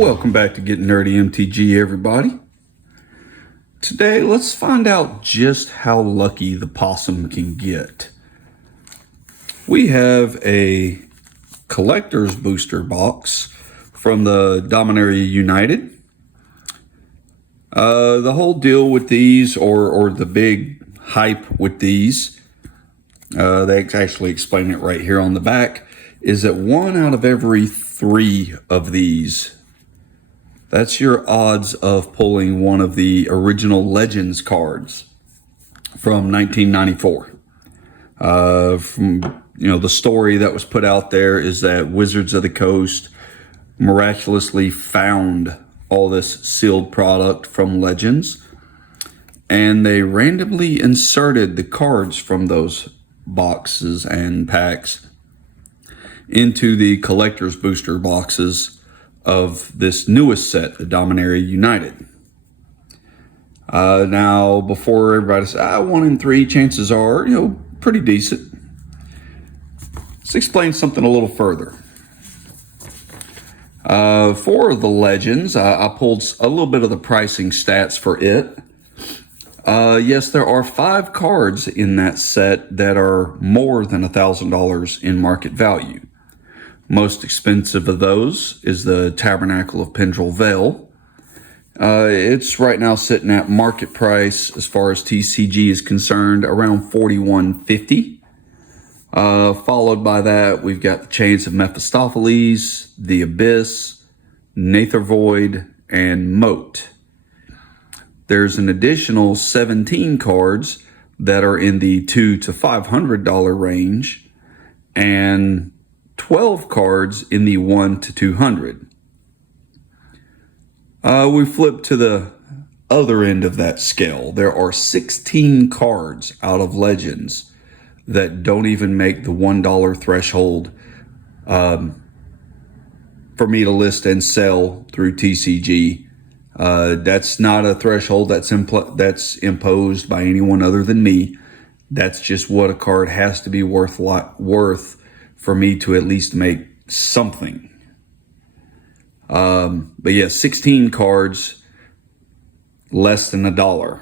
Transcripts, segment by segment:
Welcome back to Getting Nerdy MTG, everybody. Today, let's find out just how lucky the possum can get. We have a collector's booster box from the Dominaria United. The whole deal with these, or the big hype with these, they actually explain it right here on the back, is that 1 out of every 3 of these, that's your odds of pulling one of the original Legends cards from 1994. The story that was put out there is that Wizards of the Coast miraculously found all this sealed product from Legends, and they randomly inserted the cards from those boxes and packs into the collector's booster boxes of this newest set, the Dominaria United. Now, before everybody says, 1 in 3 chances are, pretty decent. Let's explain something a little further. For the Legends, I pulled a little bit of the pricing stats for it. Yes, there are 5 cards in that set that are more than $1,000 in market value. Most expensive of those is the Tabernacle of Pendrell Vale. It's right now sitting at market price, as far as TCG is concerned, around $41.50. Followed by that, we've got the Chains of Mephistopheles, the Abyss, Nether Void, and Moat. There's an additional 17 cards that are in the $200 to $500 range, and 12 cards in the $100 to $200. We flip to the other end of that scale. There are 16 cards out of Legends that don't even make the $1 threshold for me to list and sell through TCG. That's not a threshold that's imposed by anyone other than me. That's just what a card has to be worth for me to at least make something. But yeah, 16 cards, less than $1.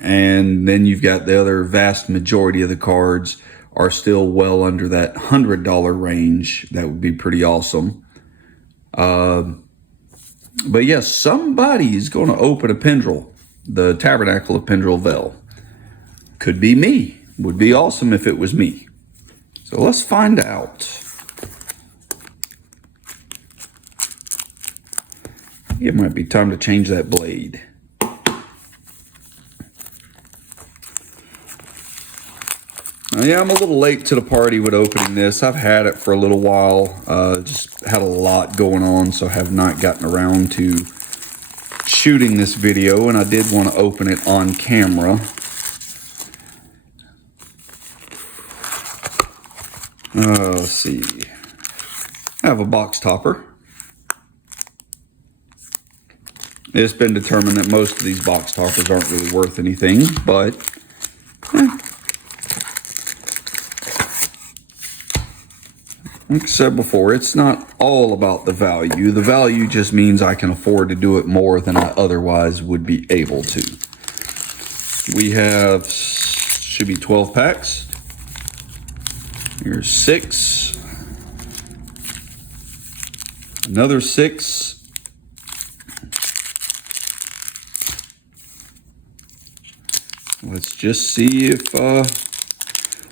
And then you've got the other vast majority of the cards are still well under that $100 range. That would be pretty awesome. But yes, somebody's going to open a Pendrell, the Tabernacle of Pendrell Vale. Could be me. Would be awesome if it was me. So let's find out. It might be time to change that blade. Yeah, I'm a little late to the party with opening this. I've had it for a little while. Just had a lot going on, so have not gotten around to shooting this video, and I did want to open it on camera. Let's see. I have a box topper. It's been determined that most of these box toppers aren't really worth anything, but like I said before, it's not all about the value. The value just means I can afford to do it more than I otherwise would be able to. We have, should be 12 packs. Here's 6. Another 6. Let's just see if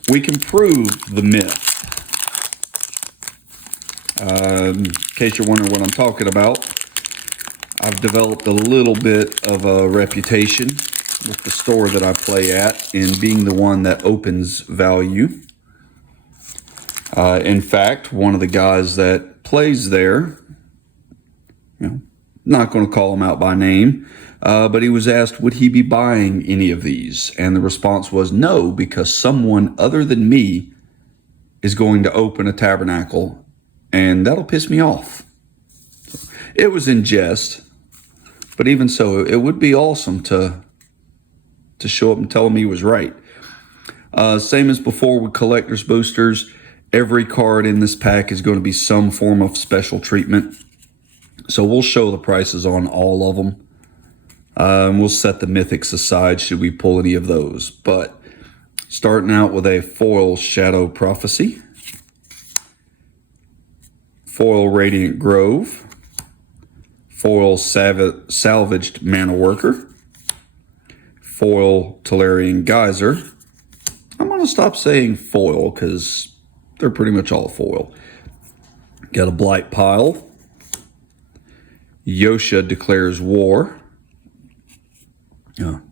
we can prove the myth. In case you're wondering what I'm talking about, I've developed a little bit of a reputation with the store that I play at in being the one that opens value. In fact, one of the guys that plays there, not going to call him out by name, but he was asked, would he be buying any of these? And the response was no, because someone other than me is going to open a Tabernacle, and that'll piss me off. It was in jest, but even so, it would be awesome to show up and tell him he was right. Same as before with collector's boosters, every card in this pack is going to be some form of special treatment. So we'll show the prices on all of them. We'll set the mythics aside should we pull any of those. But starting out with a foil Shadow Prophecy, foil Radiant Grove, foil Salvaged Mana Worker, foil Tolarian Geyser. I'm going to stop saying foil because they're pretty much all foil. Got a Blight Pile, Yosha Declares War,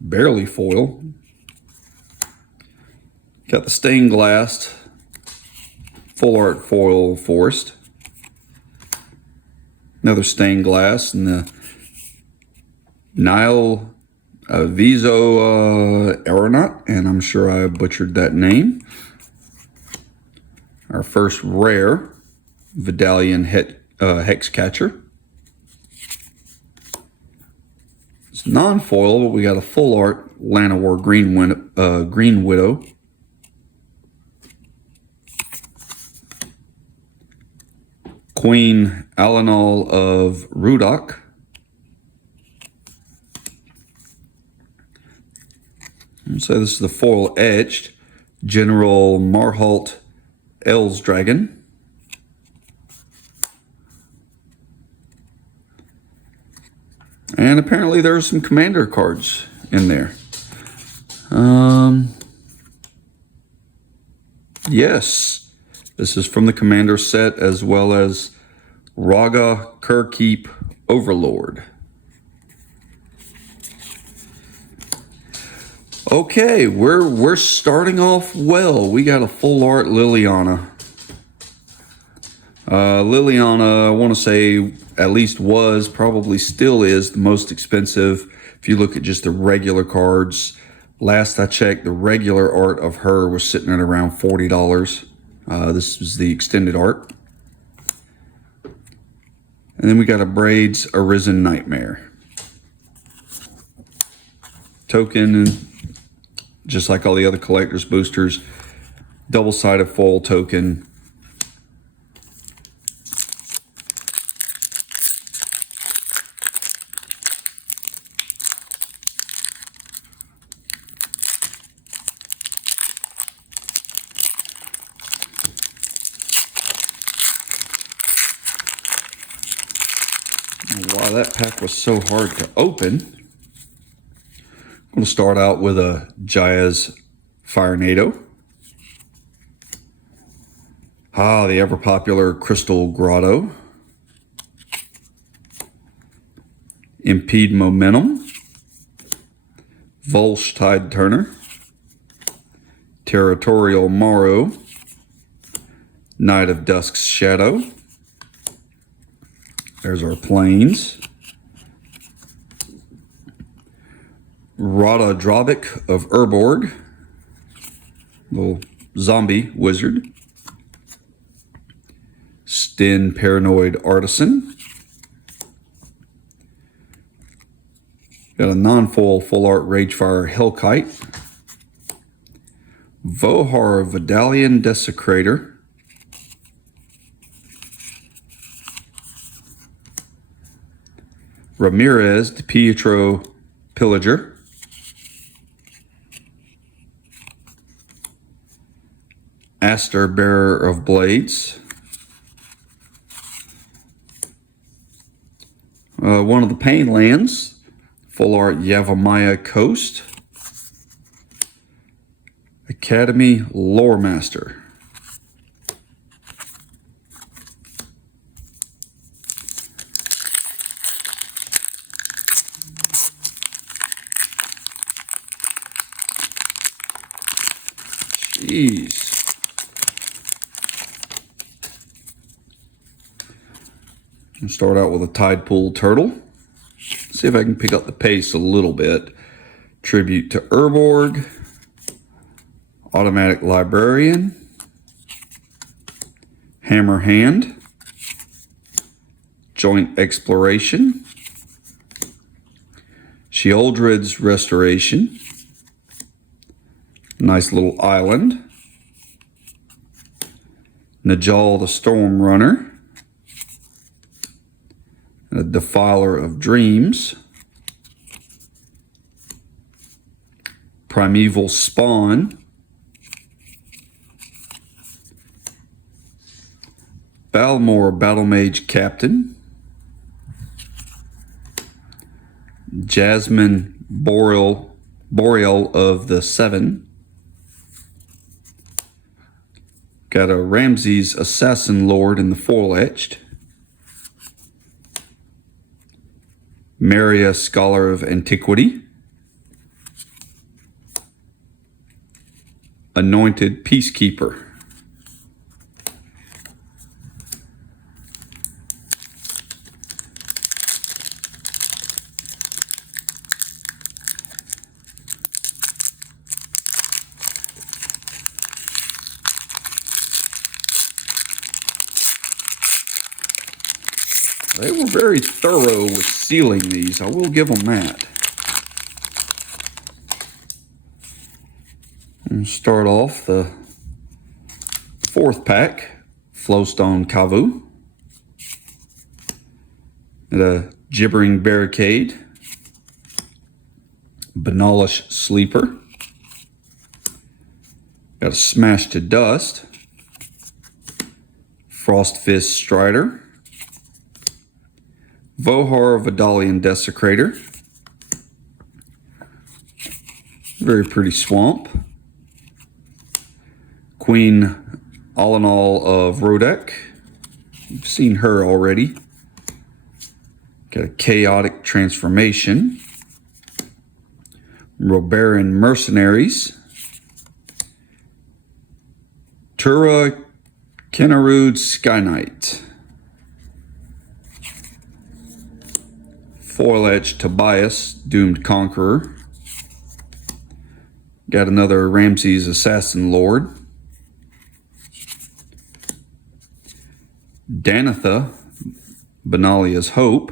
barely foil. Got the Stained Glass, Full Art Foil Forest, another Stained Glass, and the Nile Viso Aeronaut, and I'm sure I butchered that name. Our first rare, Vidalian Hexcatcher. It's non-foil, but we got a full art Llanowar Green Widow. Queen Alanal of Rudok. So this is the foil etched General Marhalt Elsdragon. And apparently there are some commander cards in there. Yes, this is from the commander set, as well as Raga Kerkeep Overlord. Okay, we're starting off well. We got a full art Liliana. Liliana, I want to say, at least was, probably still is, the most expensive. If you look at just the regular cards, last I checked, the regular art of her was sitting at around $40. This is the extended art. And then we got a Braid's Arisen Nightmare. Token, just like all the other collector's boosters, double-sided foil token. Wow, that pack was so hard to open. I'm going to start out with a Jaya's Firenado. The ever popular Crystal Grotto. Impede Momentum. Volsh Tide Turner. Territorial Morrow. Knight of Dusk's Shadow. There's our planes. Rada Drobik of Urborg. Little zombie wizard. Sten Paranoid Artisan. Got a non-foil full art Ragefire Hellkite. Vohar Vidalian Desecrator. Ramirez de Pietro Pillager. Aster Bearer of Blades. One of the Pain Lands, full art Yavimaya Coast. Academy Lore Master. Jeez. I'll start out with a Tide Pool Turtle. See if I can pick up the pace a little bit. Tribute to Urborg. Automatic Librarian. Hammer Hand. Joint Exploration. Sheoldred's Restoration. Nice little island. Najal the Storm Runner. A Defiler of Dreams. Primeval Spawn. Balmor Battle Mage Captain. Jasmine Boreal of the Seven. Got a Ramses Assassin Lord in the foil etched. Maria Scholar of Antiquity. Anointed Peacekeeper. They were very thorough with sealing these. I will give them that. And start off the 4th pack. Flowstone Kavu. And a Gibbering Barricade. Banalish Sleeper. Got a Smash to Dust. Frostfist Strider. Vohar Vidalian Desecrator. Very pretty swamp. Queen All in All of Rodek. You've seen her already. Got a Chaotic Transformation. Robaran Mercenaries. Tura Kenarud Sky Knight. Foil Edge Tobias, Doomed Conqueror. Got another Ramses Assassin Lord. Danitha, Benalia's Hope.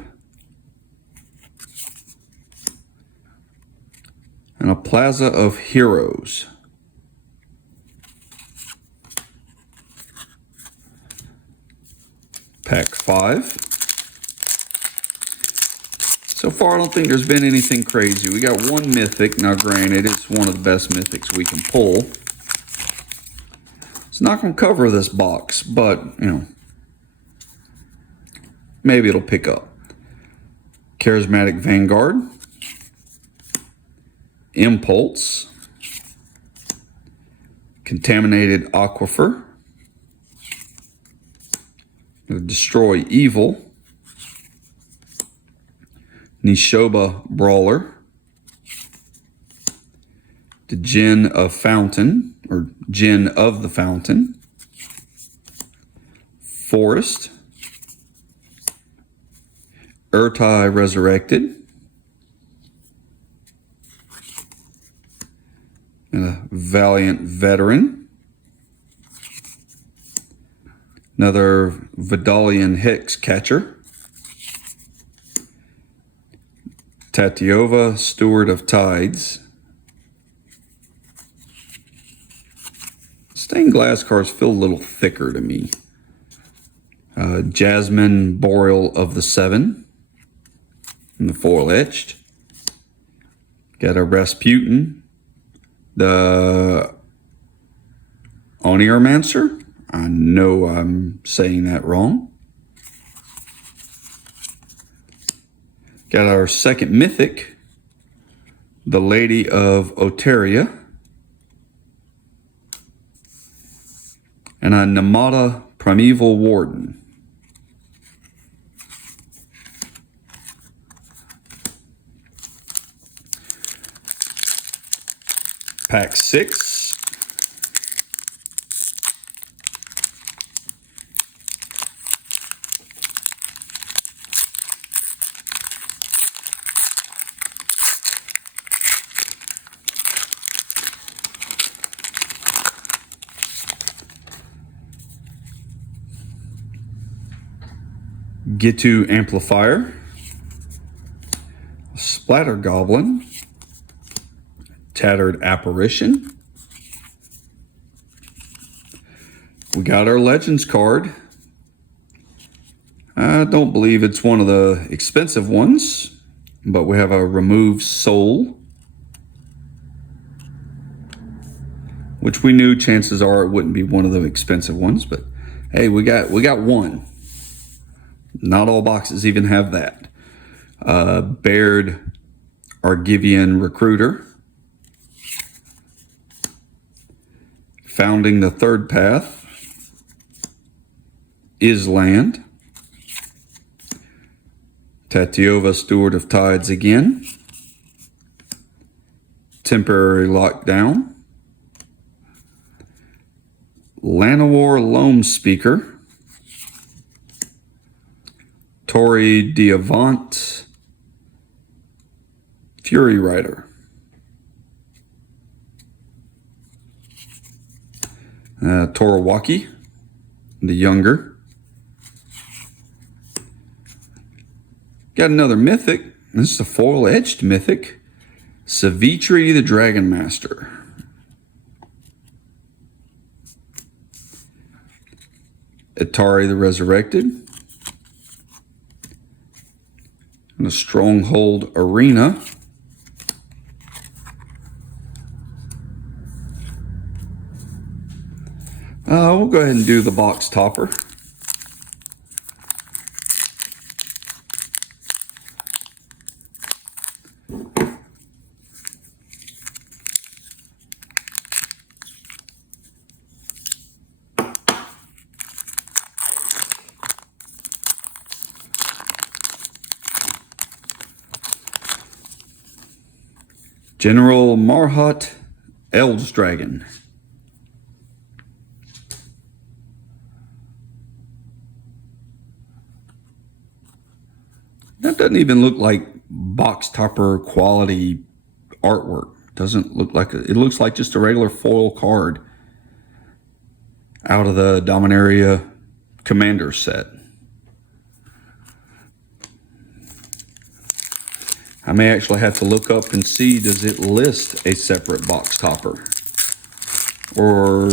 And a Plaza of Heroes. Pack 5. So far, I don't think there's been anything crazy. We got one mythic. Now, granted, it's one of the best mythics we can pull. It's not going to cover this box, but, you know, maybe it'll pick up. Charismatic Vanguard. Impulse. Contaminated Aquifer. Destroy Evil. Nishoba Brawler. The Djinn of Fountain, or Djinn of the Fountain. Forest. Urtai Resurrected. And a Valiant Veteran. Another Vidalian Hex Catcher. Tatiova, Steward of Tides. Stained glass cards feel a little thicker to me. Jasmine Boreal of the Seven. In the foil etched. Got a Rasputin. The Onirmancer. I know I'm saying that wrong. Got our second mythic, the Lady of Oteria. And a Namada Primeval Warden. Pack 6. Gitu Amplifier, Splatter Goblin, Tattered Apparition. We got our Legends card, I don't believe it's one of the expensive ones, but we have a removed soul, which we knew chances are it wouldn't be one of the expensive ones, but hey, we got one. Not all boxes even have that. Baird Argivian Recruiter. Founding the Third Path. Island. Tatiova, Steward of Tides again. Temporary Lockdown. Llanowar Loam Speaker. Tori Diavant. Fury Rider. Torowaki, the younger. Got another mythic. This is a foil edged mythic. Savitri the Dragon Master. Atari the Resurrected. And a Stronghold Arena. We'll go ahead and do the box topper. General Marhot Eld's Dragon. That doesn't even look like box topper quality artwork. Doesn't look like it looks like just a regular foil card out of the Dominaria Commander set. I may actually have to look up and see, does it list a separate box topper? Or,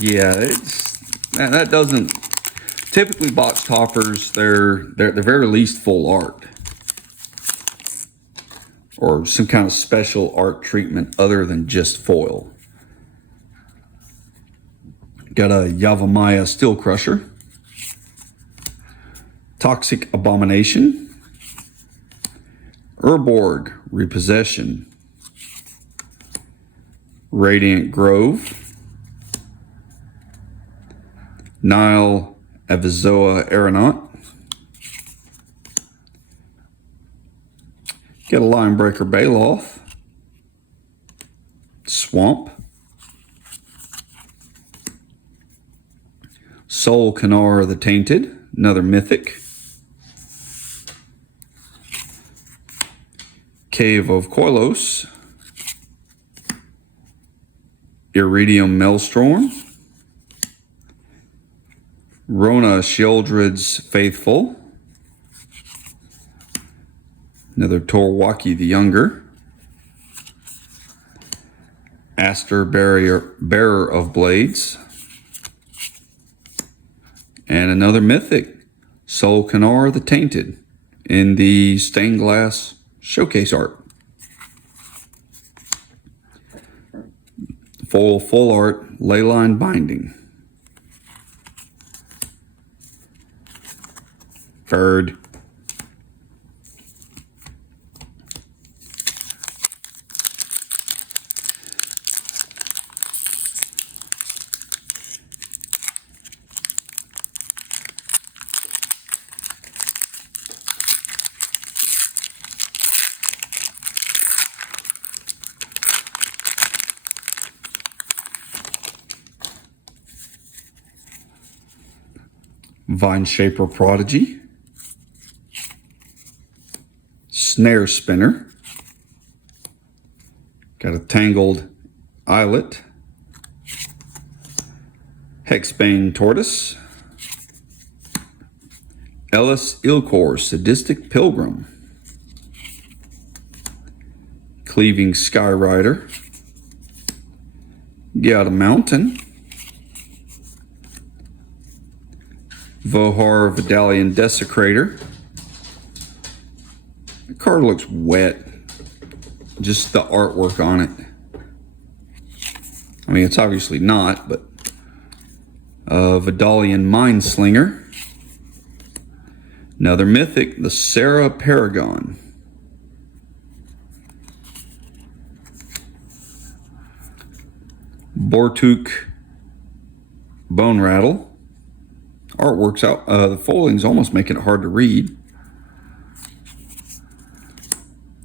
yeah, that doesn't. Typically, box toppers, they're very least full art, or some kind of special art treatment other than just foil. Got a Yavimaya Steel Crusher, Toxic Abomination, Urborg Repossession, Radiant Grove, Nile Avizoa Aeronaut. Get a Linebreaker Baloth. Swamp. Soul Kanar the Tainted, another mythic. Cave of Koilos. Iridium Maelstrom. Rona Sheoldred's Faithful. Another Torowaki the Younger. Aster Bearer of Blades. And another mythic, Soul Kanar the Tainted, in the stained glass showcase art. Full art leyline binding. Bird. Vine Shaper Prodigy. Snare Spinner. Got a Tangled Eyelet. Hexbane Tortoise. Ellis Ilcor Sadistic Pilgrim. Cleaving Skyrider. Got a Mountain. Vohar Vidalian Desecrator. The card looks wet. Just the artwork on it. I mean, it's obviously not, but Vidalian Mineslinger. Another mythic, the Sarah Paragon. Bortuk Bone Rattle. Artwork's out. The foiling's almost making it hard to read.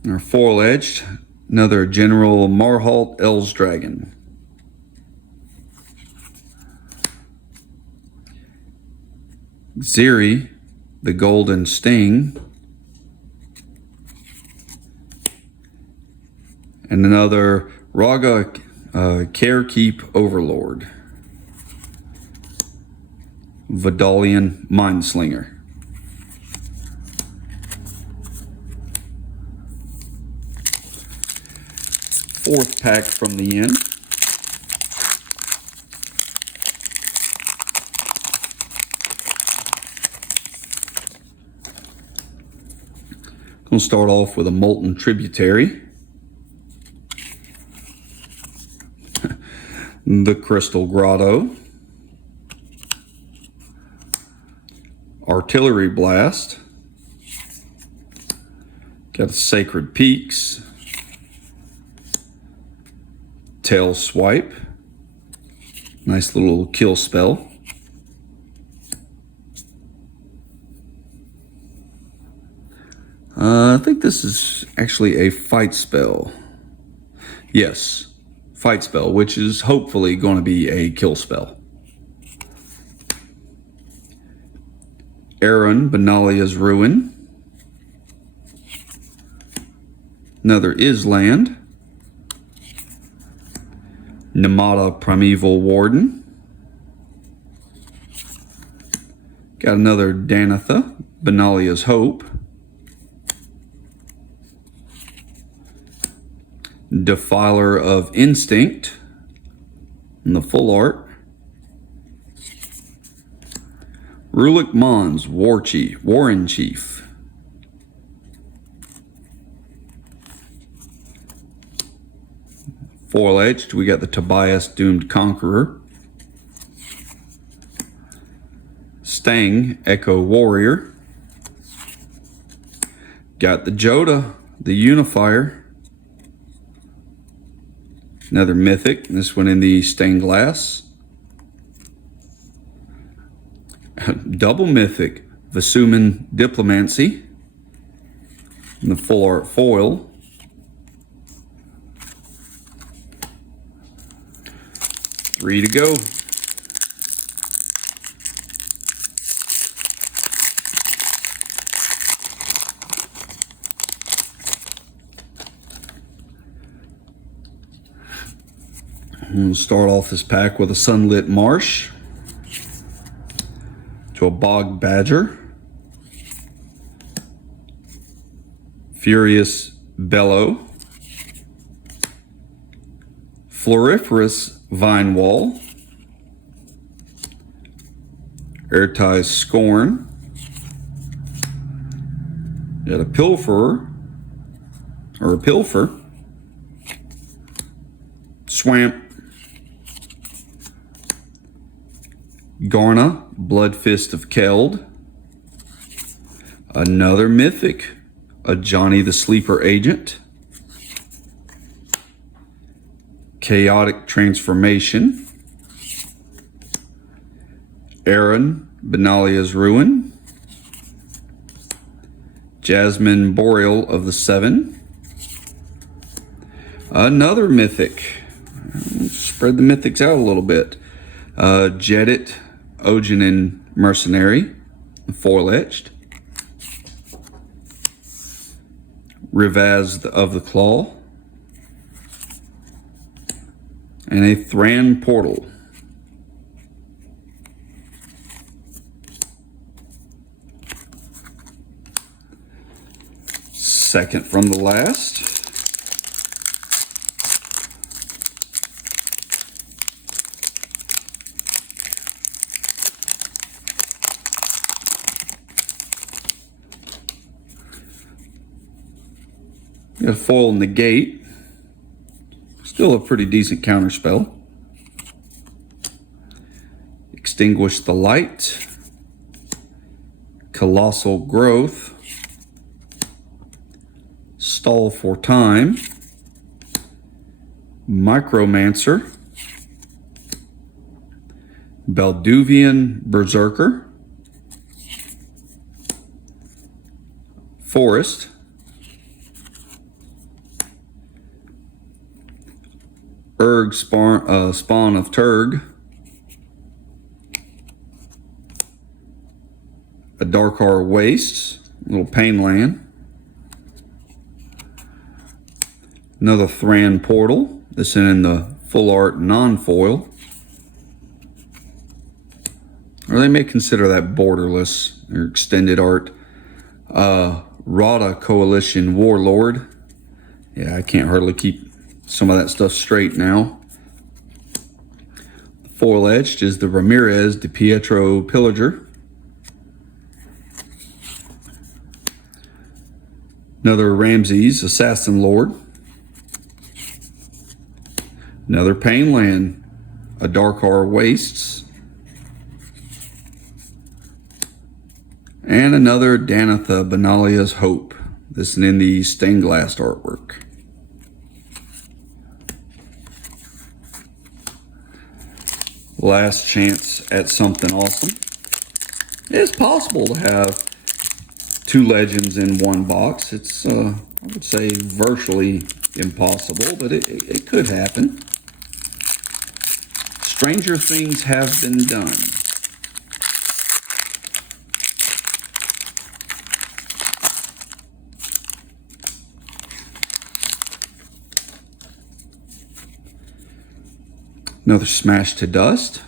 Our foil edged. Another General Marhalt Els Dragon. Ziri, the Golden Sting. And another Raga Carekeep Overlord. Vidalian Mineslinger. Fourth pack from the end. We'll start off with a Molten Tributary. The Crystal Grotto. Artillery Blast. Got a Sacred Peaks. Tail Swipe. Nice little kill spell. I think this is actually a fight spell. Yes, fight spell, which is hopefully going to be a kill spell. Aaron Benalia's Ruin. Another Island. Namada Primeval Warden. Got another Danitha, Benalia's Hope. Defiler of Instinct in the full art. Rulik Mons, Warren Chief. Foil edged, we got the Tobias Doomed Conqueror. Stang, Echo Warrior. Got the Joda, the Unifier. Another mythic, this one in the stained glass. Double mythic, Vasuman Diplomancy in the full art foil. Three to go. We'll start off this pack with a Sunlit Marsh, to a Bog Badger, Furious Bellow, Floriferous Vine Wall, Airtie's Scorn, got a Pilferer, or a Pilfer, Swamp, Garna, Blood Fist of Keld. Another mythic, a Johnny the Sleeper Agent. Chaotic Transformation. Aaron, Benalia's Ruin. Jasmine Boreal of the Seven. Another mythic. Spread the mythics out a little bit. Jedit, Ogenin Mercenary, foil etched. Rivaz of the Claw. And a Thran Portal. Second from the last. a foil negate. Still a pretty decent counterspell. Extinguish the Light. Colossal Growth. Stall for Time. Micromancer. Balduvian Berserker. Forest. Urg Spawn of Turg. A Darkar Wastes, a little Pain Land. Another Thran Portal. This in the full art non-foil. Or they may consider that borderless or extended art. Rada Coalition Warlord. Yeah, I can't hardly keep some of that stuff straight now. Foil etched is the Ramirez de Pietro Pillager. Another Ramses Assassin Lord. Another Pain Land, a Darkar Wastes. And another Danitha Benalia's Hope. This is in the stained glass artwork. Last chance at something awesome. It's possible to have 2 legends in one box. It's, I would say, virtually impossible, but it could happen. Stranger things have been done. Another Smash to Dust.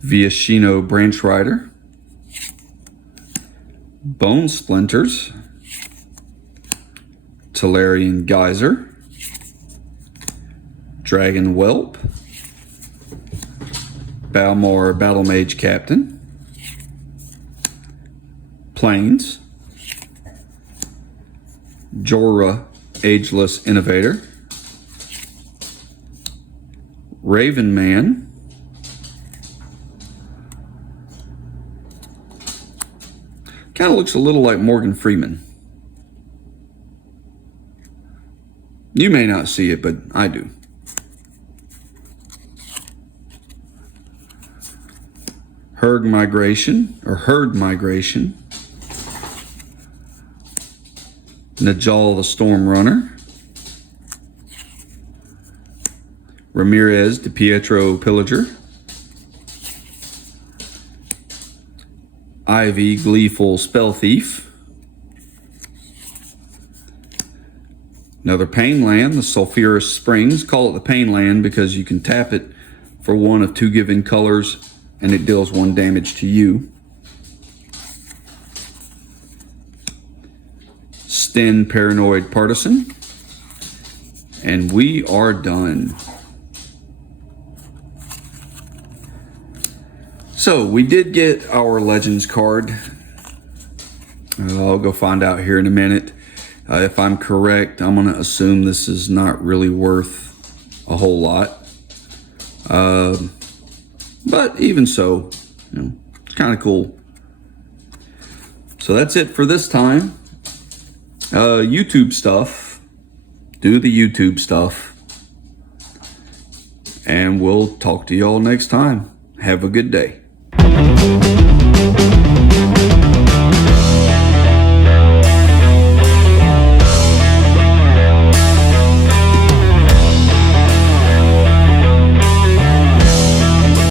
Viashino Branch Rider. Bone Splinters. Talarian Geyser. Dragon Whelp. Balmor Battle Mage Captain. Plains. Jorah Ageless Innovator. Raven Man. Kind of looks a little like Morgan Freeman. You may not see it, but I do. Herd Migration. Najal the Storm Runner. Ramirez de Pietro Pillager. Ivy Gleeful Spell Thief. Another Pain Land, the Sulphurous Springs. Call it the Pain Land because you can tap it for one of 2 given colors and it deals 1 damage to you. Sten Paranoid Partisan. And we are done. So we did get our Legends card. I'll go find out here in a minute. If I'm correct, I'm going to assume this is not really worth a whole lot. But even so, it's kind of cool. So that's it for this time. YouTube stuff. Do the YouTube stuff. And we'll talk to y'all next time. Have a good day.